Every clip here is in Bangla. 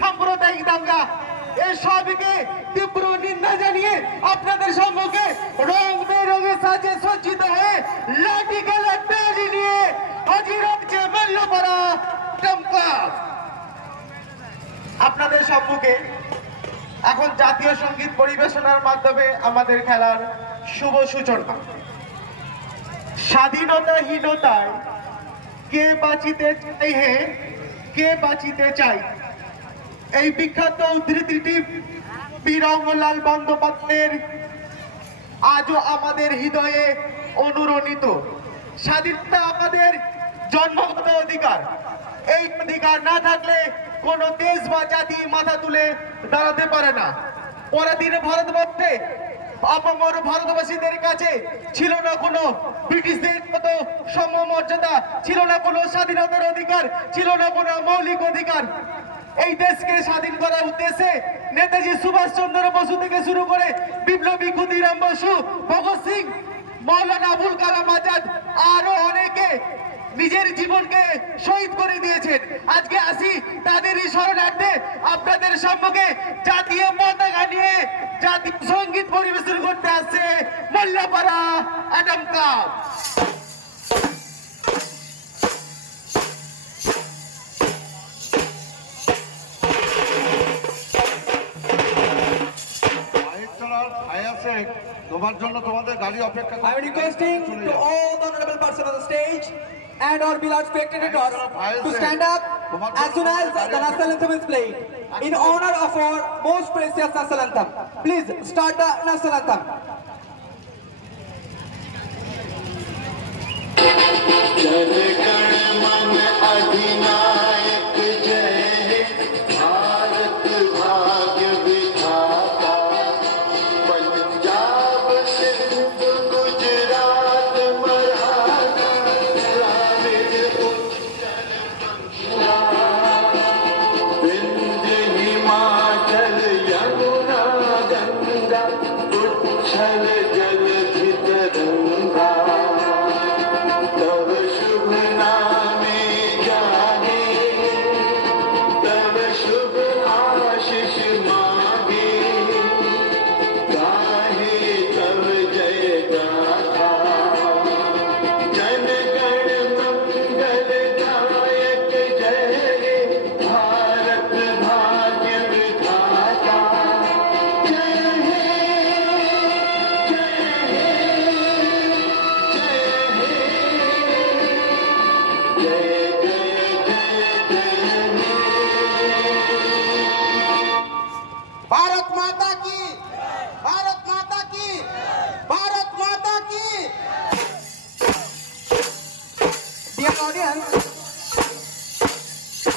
সাম্প্রদায়িক দাঙ্গা এসবকে তীব্র নিন্দা জানিয়ে আপনাদের সম্মুখে রং বেরঙে সাজে সজ্জিত হয়ে লাঠি খেলার ট্যালি নিয়ে হাজির হচ্ছে মাল্যপাড়া ক্লাব। আপনাদের সম্মুখে এখন জাতীয় সঙ্গীত পরিবেশনার মাধ্যমে আমাদের খেলার শুভ সূচনা। স্বাধীনতাহীনতায় কে বাঁচিতে চাই হে, কে বাঁচিতে চাই, এই বিখ্যাত উদ্ধৃতিটি বীরঙ্গলাল বন্দ্যোপাধ্যায়ের আজও আমাদের হৃদয়ে অনুরণিত। স্বাধীনতা আমাদের জন্মগত অধিকার। এই অধিকার না থাকলে কোনো দেশ বা জাতি মাথা তুলে দাঁড়াতে পারে না। পরাধীন ভারতবর্ষে আপামর ভারতবাসীদের কাছে ছিল না কোনো ব্রিটিশদের মতো সমমর্যাদা, ছিল না কোনো স্বাধীনতার অধিকার, ছিল না কোনো মৌলিক অধিকার। এই দেশকে স্বাধীন করার উদ্দেশ্যে নেতাজি সুভাষচন্দ্র বসু থেকে শুরু করে বিপ্লবী ক্ষুদিরাম বসু, ভগৎ সিং, মৌলানা আবুল কালাম আজাদ আরো অনেকে নিজের জীবনকে শহীদ করে দিয়েছেন। আজকে আসি তাদেরই স্মরণার্থে আপনাদের সম্মুখে জাতীয় পতাকা নিয়ে জাতীয় সঙ্গীত পরিবেশন করতে আসছে Malyapara atom club. I am requesting to all the honorable persons on the stage and our beloved spectators to stand up as soon as the national anthem is played in honor of our most precious national anthem. Please start the national anthem.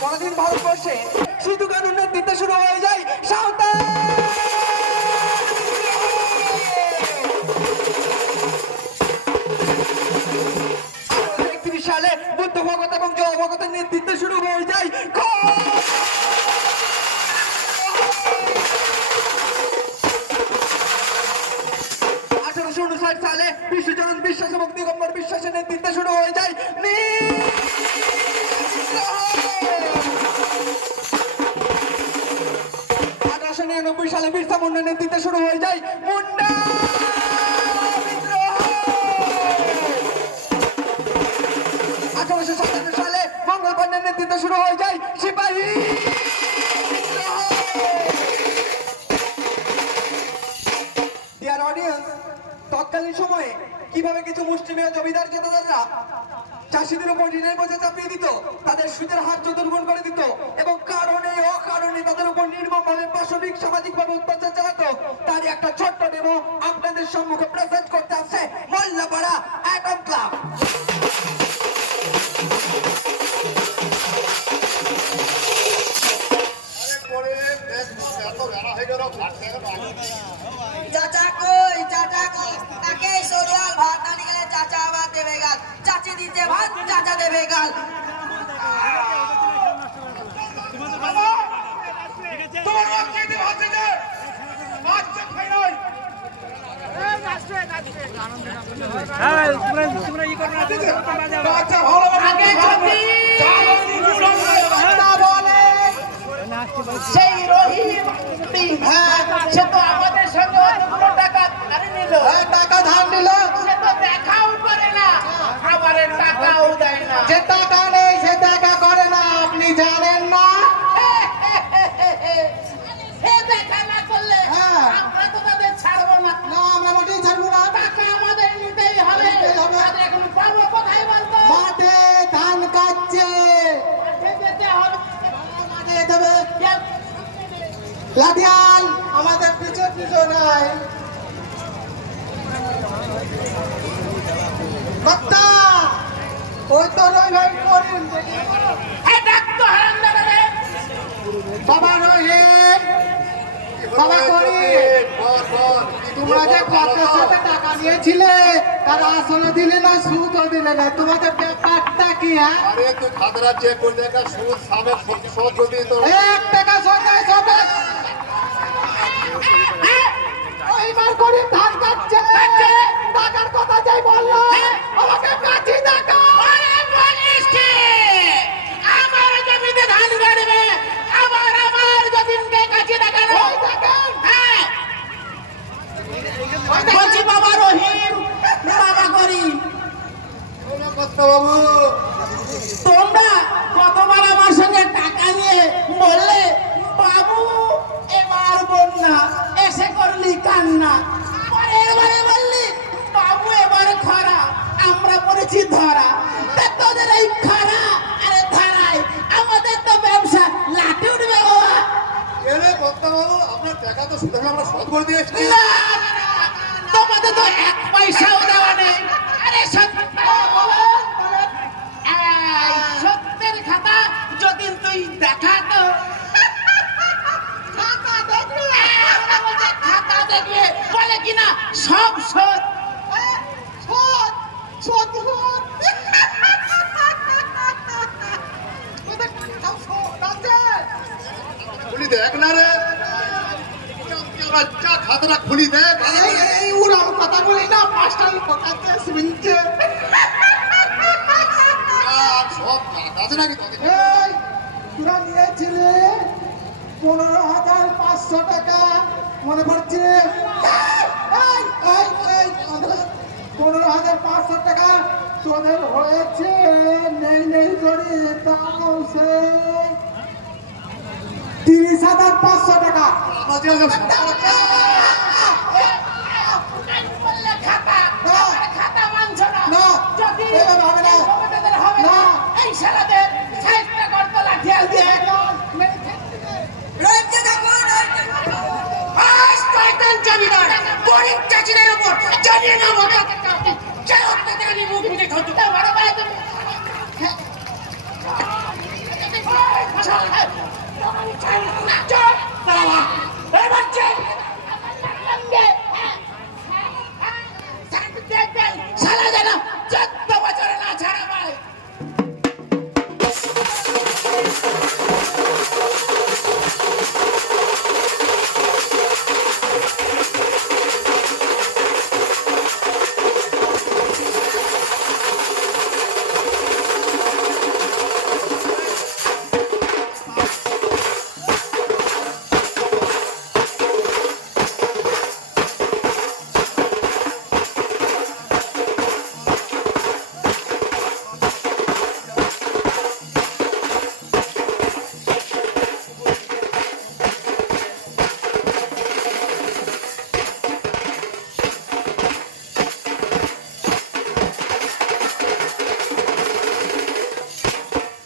পরাধীন ভারতবর্ষে সিধু কানুন নেতৃত্বে শুরু হয়ে যায় সাঁওতাল। 1831 সালে বুদ্ধ ভগত এবং জয় ভগতের নেতৃত্বে শুরু হয়ে যায় 1859 সালে বিশ্বচরণ বিশ্বাস এবং দিগম্বর বিশ্বাসের নেতৃত্বে শুরু হয়ে যায় 1899 সালে বিরসা মুন্ডার নেতৃত্বে শুরু হয়ে যায় মুন্ডা বিদ্রোহ। 1857 সালে মঙ্গল পাণ্ডের নেতৃত্বে শুরু হয়ে যায় সিপাহী বিদ্রোহ। ডিয়ার অডিয়েন্স, তৎকালীন সময়ে কিভাবে কিছু মুষ্টিমেয় জমিদার জমিদাররা চাষিদের উপর ঋণের বোঝা চাপিয়ে দিত, তাদের সুদের হার চতুর্গুণ করে দিত এবং কারণে অকারণে তাদের উপর নির্মমভাবে পাশবিক সামাজিকভাবে অত্যাচার চালাতো, তার একটা ছোট্ট ডেমো আপনাদের সম্মুখে প্রেজেন্ট করতে আসছে মাল্যপাড়া অ্যাটম ক্লাব। চাচা কই, চাচা কই, তাকে সরিয়াল ভাত আনি গেলে চাচা আবার দেবে গাল, চাচি দিতে ভাত চাচা দেবে গাল। সে হলো? সে তো দেখাও করে না, খাবারের টাকাও দেয় না। যে টাকা নেই সে দেখা করে না, আপনি জানেন না? সে দেখা না করলে হ্যাঁ। আমরা তো তাদের ছাড়বো না। না, আমরা মোটেই ছাড়বো না। টাকা আমাদের নিতেই হবে। নিতেই হবে। আর এখন পাবো কোথায় বলতো? মাঠে ধান কাটছে, মাঠে যেতে হবে। মাঠে দেবে লাঠিয়াল, আমাদের পিছু পিছু নাই। কর্তা, ওই তো রহিম করিম। এই ডাক তো হারামজাদা রে। বাবা রহিম, বাবা করিম, তোমরা যে কর্তার সাথে টাকা নিয়েছিলে তার আসলে দিলে না সুদও দিলে না, তোমাদের ব্যাপারটা কি? হ্যাঁ, আরে তুই খাতরা চেক করে দেখা সুদ সামের সব যদি তো 1 টাকা সদাই সদাই ওইবার করে ধান কাটছে, টাকার কথা যাই বললো আমাকে কাছি টাকা। আরে বলিস কি? আমার জমিতে ধান কাটবে, আবার আমার জমিনকে কাছে দেখানো। ওই দেখেন। হ্যাঁ। বলছি বাবা রহিম, বাবা করিম, কর্তা বাবু তোমরা কতবার আমার সঙ্গে টাকা নিয়ে বললে বাবু এবার বন্যা, এসে করলি কান্না, পরের বারে বললি বাবু এবার খরা, আমরা পড়েছি ধরা। তা তোদের এই খরা আরে ধারায় আমাদের তো ব্যবসা লাটে উঠবে বাবা। এরে কর্তা বাবু আপনার টাকা তো সুদ আমরা শোধ করে দিয়ে এসেছি। না, তোমাদের তো 1 পয়সাও দেওয়া নেই। আরে সত্যের খাতা যদি তুই দেখাতো, খাতা দেখলে বলে কিনা সব শোধ। খুলি দেখ না রে, যা খাতরা খুলি দেখ। এই উড়াম কথা বলি না, 5টা লোক কাছে শুনছে। আর সব আছে নাকি তোদের? এই তোরা নিয়েছিলে 15,500 টাকা, মনে পড়ছে? এই, এই, এই, 15,500 টাকা তোদের হয়েছে, নেই নেই করে তাও সেই 30,500 টাকা। আমাদের খাতা খাতা মানছ না। না, যদি এভাবে হবে না। তোমাদের হবে না, না। এই শালাদের সাইজটা করতে লাঠিয়াল দিয়ে রহিমকে দেখুন, রহিমকে দেখুন। আজ শয়তান জমিদার গরিব চাচিদের উপর জানিয়ে না মতো চাই অত্যাচার আমি মুখ মুখে খাচ্ছি। তা বড় ভাই তুমি সালা যেন 14 বছরে না ছাড়া পায়।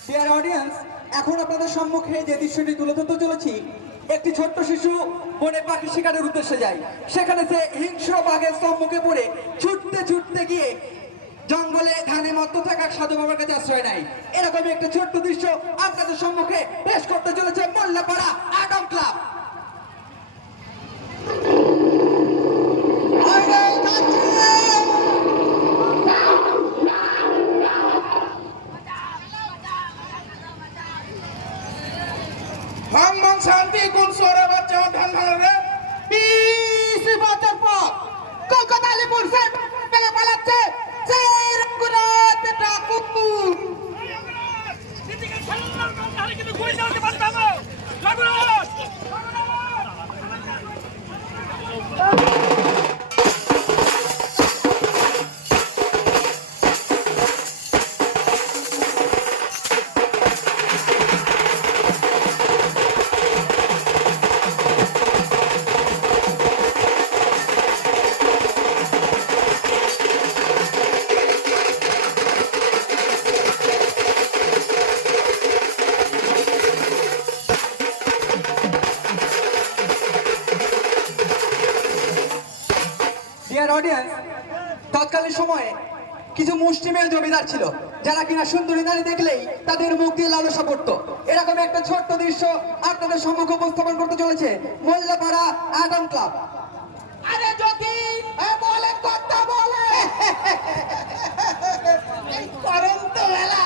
ডিয়ার অডিয়েন্স, এখন আপনাদের সম্মুখে যে দৃশ্যটি তুলে ধরতে চলেছি, একটি ছোট্ট শিশু বনে পাখি শিকারের উদ্দেশ্যে যায়। সেখানে সে হিংস্র বাঘের সম্মুখে পড়ে ছুটতে ছুটতে গিয়ে জঙ্গলে ধানে মত্ত থাকা সাধু বাবার কাছে আশ্রয় নেয়। এরকমই একটা ছোট্ট দৃশ্য আপনাদের সম্মুখে পেশ করতে চলেছে মোল্লাপাড়া আডম ক্লাব। সম্মান শান্তি কোন সরে বাচ্চা ধান ধারে 20 বছর পর কলকাতা আলিপুর থেকে পালাচ্ছে সেই রঘুনাথ ঠাকুর। এদিকে সালাম করতে হলে কিন্তু গুলি চালাতে পারতে হবে। রঘুনাথ তৎকালীন সময়ে কিছু মুষ্টিমেয় জমিদার ছিল যারা কিনা সুন্দরী নারী দেখলেই তাদের মুখ দিয়ে লালসা পড়তো। এরকম একটা ছোট্ট দৃশ্য আপনাদের সম্মুখে উপস্থাপন করতে চলেছে মোল্লাপাড়া আটম ক্লাব। আরে যতীন বলেন কথা বলে পরন্ত বেলা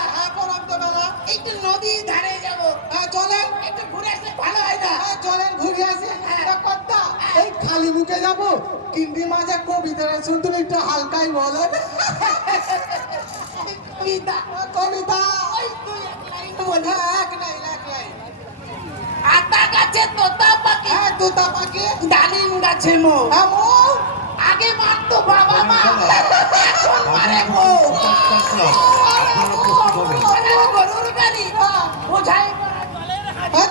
একটু নদীর ধারে যাবো চলেন একটু ঘুরে আসলে ভালো হয় না চলেন ঘুরে আসি কথা এই খালি মুখে যাবো কিন্দি মাঝে কবিতা শুনতে একটু হালকাই বলেন কবিতা কবিতা ওই তুই এক লাইন বলি এক লাইন আতা গাছে তোতা পাখি তোতা পাখি ডালিম গাছে মো আগে মারতো বাবা মা এখন মারে বউ গরুর গাড়ি বোঝাই করা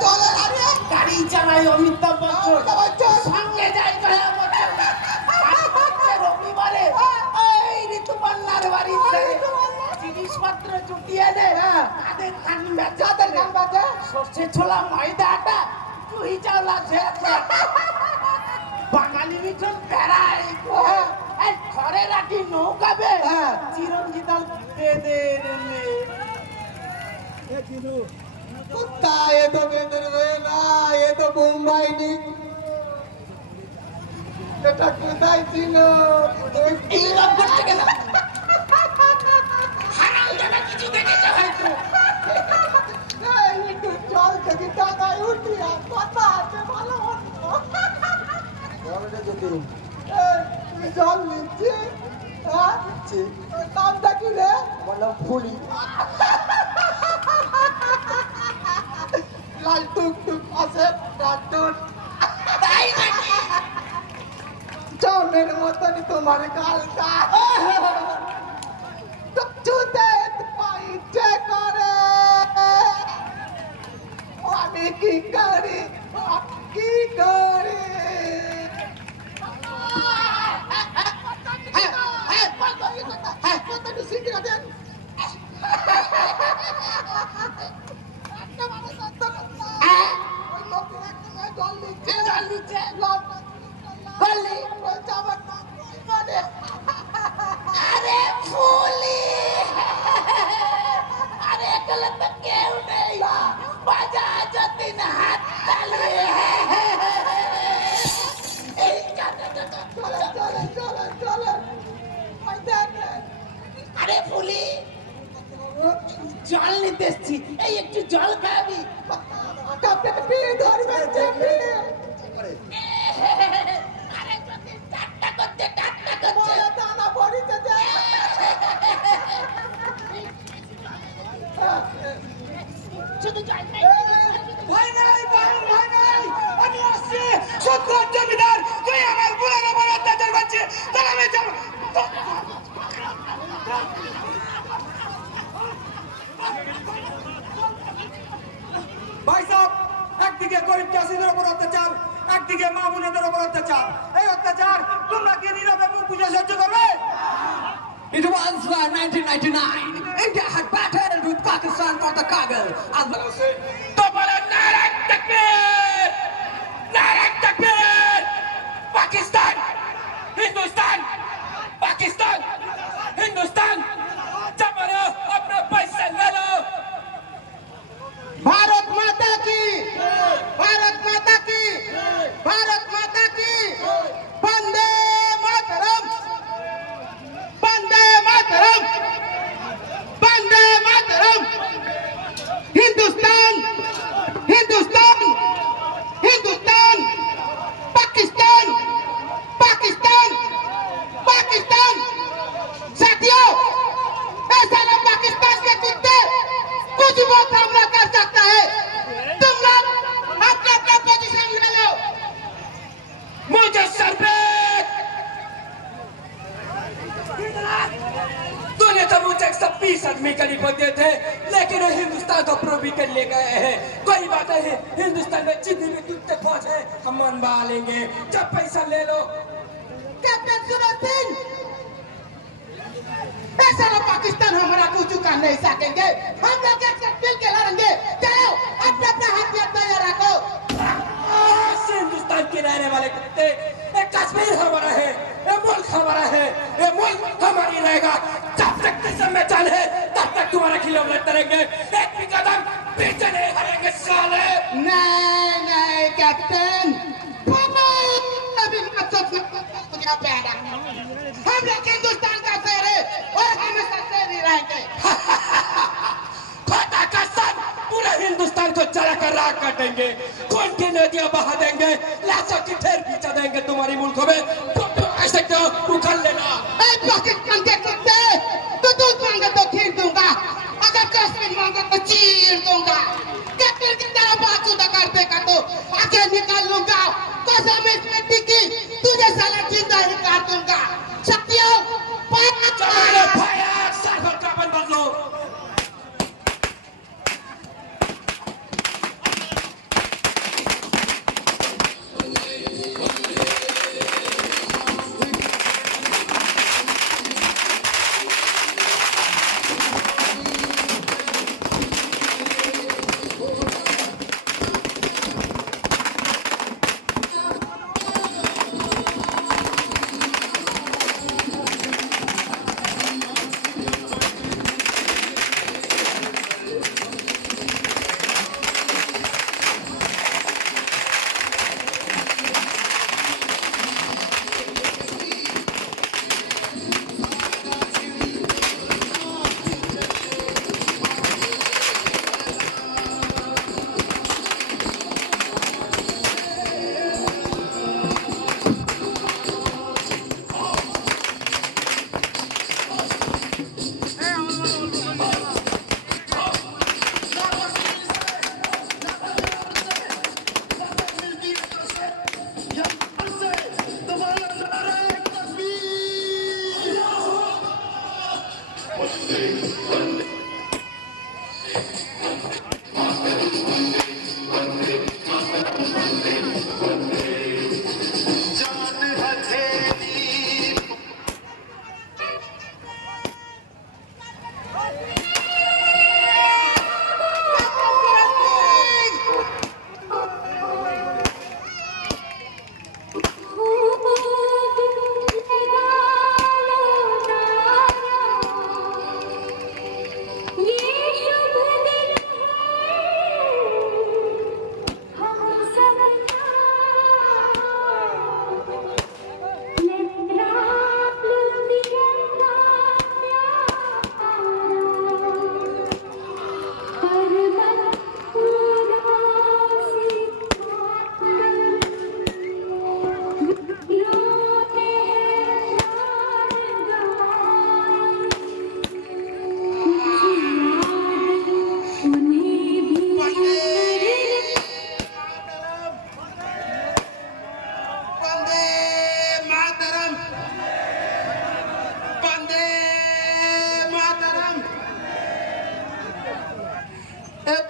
জলের হাড়ি গাড়ি চালায় অমিতাভ বচ্চন সঙ্গে যাই জয়া বচ্চন রবিবারে এই ঋতুপর্ণার বাড়িতে জিনিসপত্র জুটিয়ে দে তাদের কান বেচা সর্ষে ছোলা ময়দা আটা চুই চাওলা বাঙালি মিঠুন বেড়াই ঘরে রাখি নৌকাবে চিরঞ্জিতাল বেদে কোথায় তো বেঁধে না এ তো বোম্বাই নি এটা কোথায় ছিল এই রব করতে গেল হারাম জানা কিছু দেখেছে হয়তো একটু জল থেকে টাকায় উঠি আর কথা আছে ভালো তুই জল নিচ্ছি হ্যাঁ নামটা কি রে বললাম ফুলি লাল টুক টুক আছে কার্টুন তাই নাকি জমের মতনই তোমার গালটা চুচুতে পাইছে করে আমি কি করি কি করি আরে ফুলি আরে একলা তো কেউ নেই বাজা যতীন হাত তালি এই আরে ফুলি জল নিতে এসছি এই একটু জল খাবি আরে যতীন টাট্টা করছে শুধু জল খাই ভয় নাই আমি আসছি সৎকর জমিদার তুই আমার বুড়ার উপর অত্যাচার করছিস তাহলে আমি যাবো ভাই সাহেব একদিকে গরিব চাষিদের উপর অত্যাচার একদিকে মা বোনেদের উপর অত্যাচার এই অত্যাচার তোমরা কি নীরবে মুখ বুঝে সহ্য করবে It was 1999. India had battled with Pakistan for the Kargil. তো বলো নারায়ণ তাকবীর নারায়ণ তাকবীর পাকিস্তান হিন্দুস্তান পাকিস্তান হিন্দুস্তান চাপানো अपना पैसा ले लो भारत माता की भारत माता की भारत माता की वंदे मातरम वंदे मातरम वंदे मातरम हिंदुस्तान हिंदुस्तान हिंदुस्तान पाकिस्तान पाकिस्तान पाकिस्तान साथियों ऐसा ना पाकिस्तान के कुत्ते कुछ बहुत हमला कर सकता है तुम लोग अपना अपना पोजीशन ले लो मुझे सर पे तूने तो मुझे 120 आदमी के रिपोर्ट दिए थे लेकिन हिंदुस्तान को प्रूव भी कर ले गए हैं कोई बात नहीं हिंदुस्तान में जितनी भी कुत्ते फौज है हम मनवा लेंगे जब पैसा ले लो कैप्टन सूरज सिंह ऐसा ना पाकिस्तान हमारा कुछ कर नहीं सकेंगे हम लोग एक साथ मिल के लड़ेंगे चलो अपना अपना हथियार तैयार रखो हिंदुस्तान के रहने वाले कुत्ते ये कश्मीर हमारा है ये मुल्क हमारा है ये मुल्क हमारी रहेगा। जब तक जिस्म में जान है तब तक तुम्हारे खिलाफ लड़ते रहेंगे, एक भी कदम पीछे नहीं हटेंगे साले। नहीं नहीं कैप्टन, अभी मुझे पैदा हम लोग हिंदुस्तान का शेर है और हमेशा शेर ही रहेंगे। खुदा कसम पूरे हिंदुस्तान को जला कर राख कर देंगे, खून की नदियां बहा देंगे, लाशों की ढेर बिछा देंगे तुम्हारी मुल्कों में। ऐसे क्यों उखड़ लेना। पाकिस्तान के कुत्ते तो दूध मांगे तो खीर दूंगा, अगर कश्मीर मांगे तो चीर दूंगा, कश्मीर की तरह बाजू कर देगा तो आगे निकाल लूंगा, कसम इसमें टिकी तुझे साला जिंदा ही काट दूंगा। शक्तियों चलो भाया सरहद का बंद बदलो।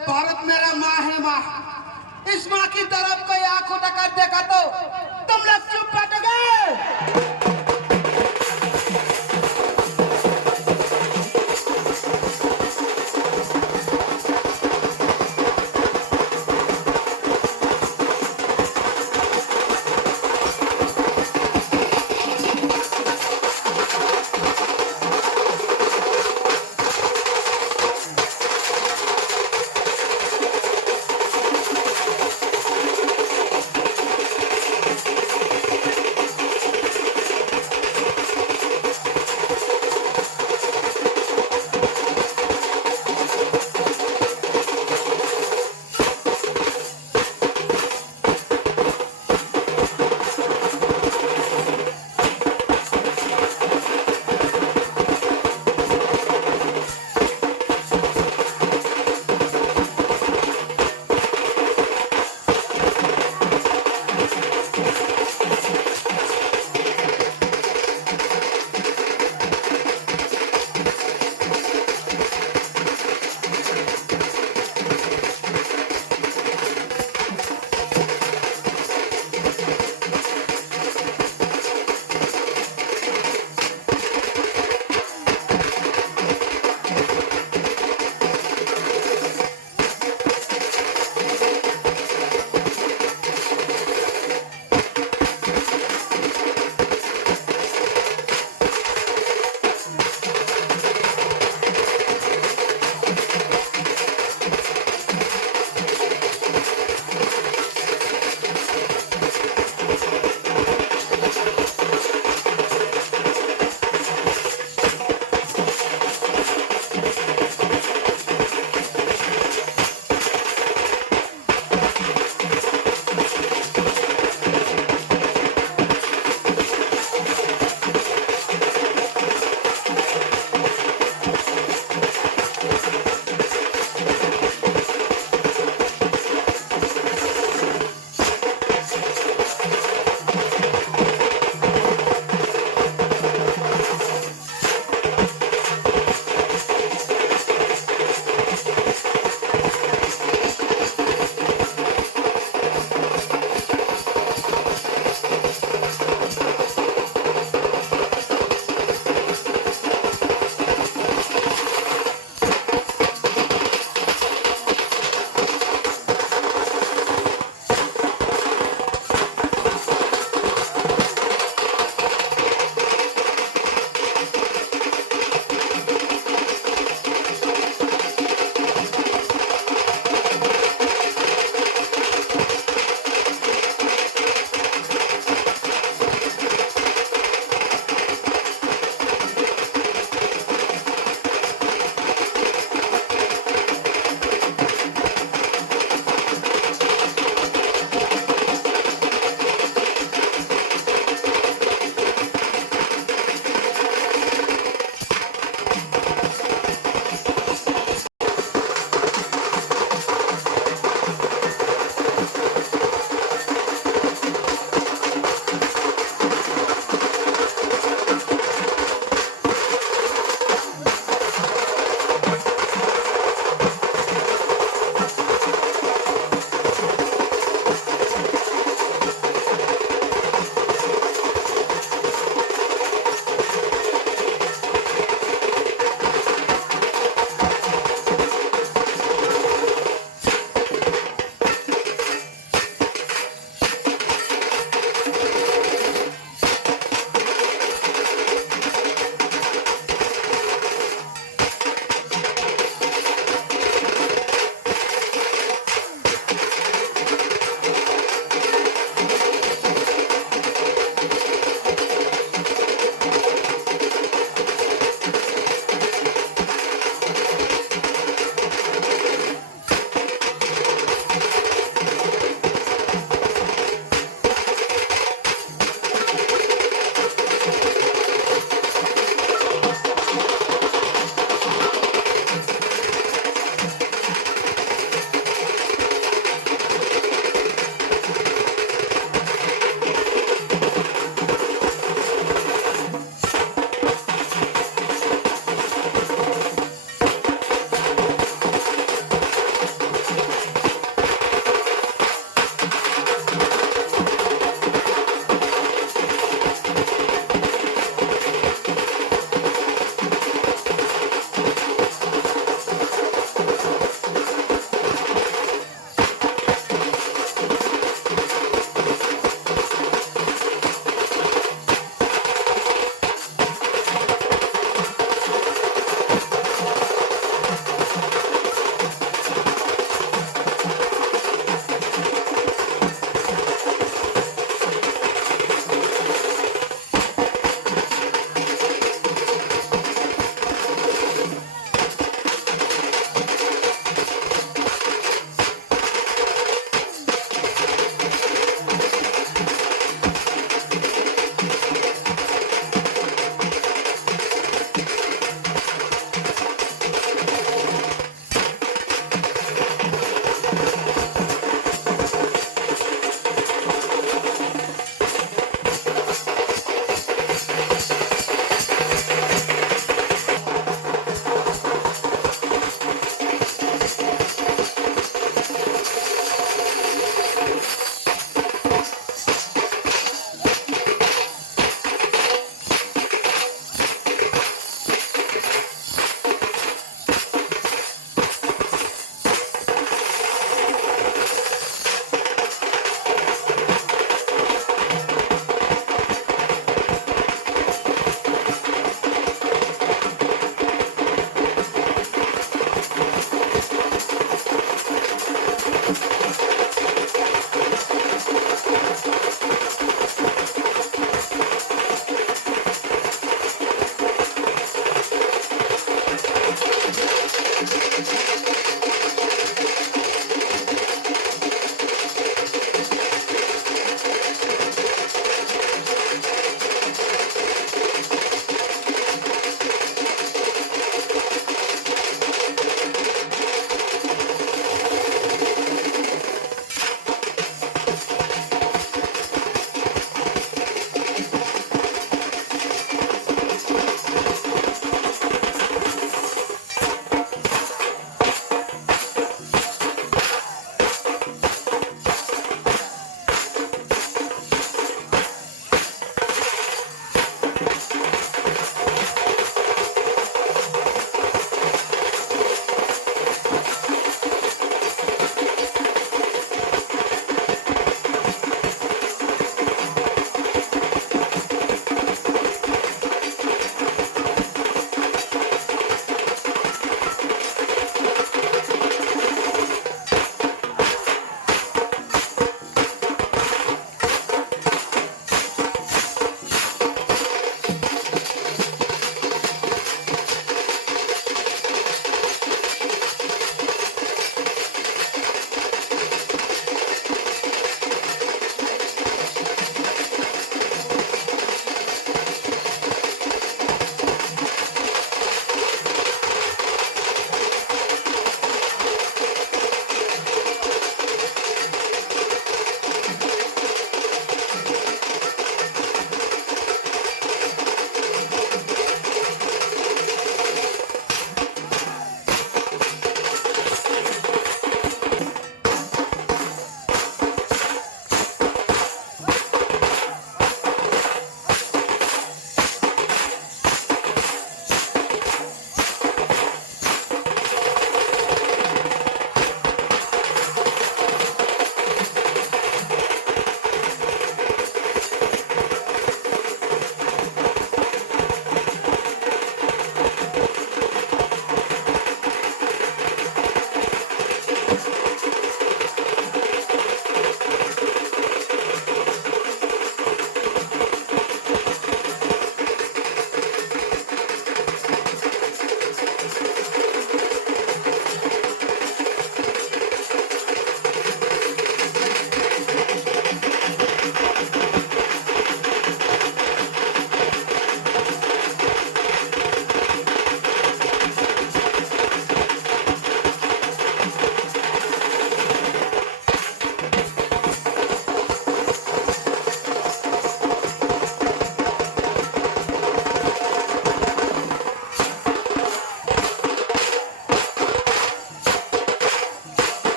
भारत मेरा माँ है माँ, इस माँ की तरफ कोई आंख उठाकर देखा तो तुम लोग चुप बैठोगे।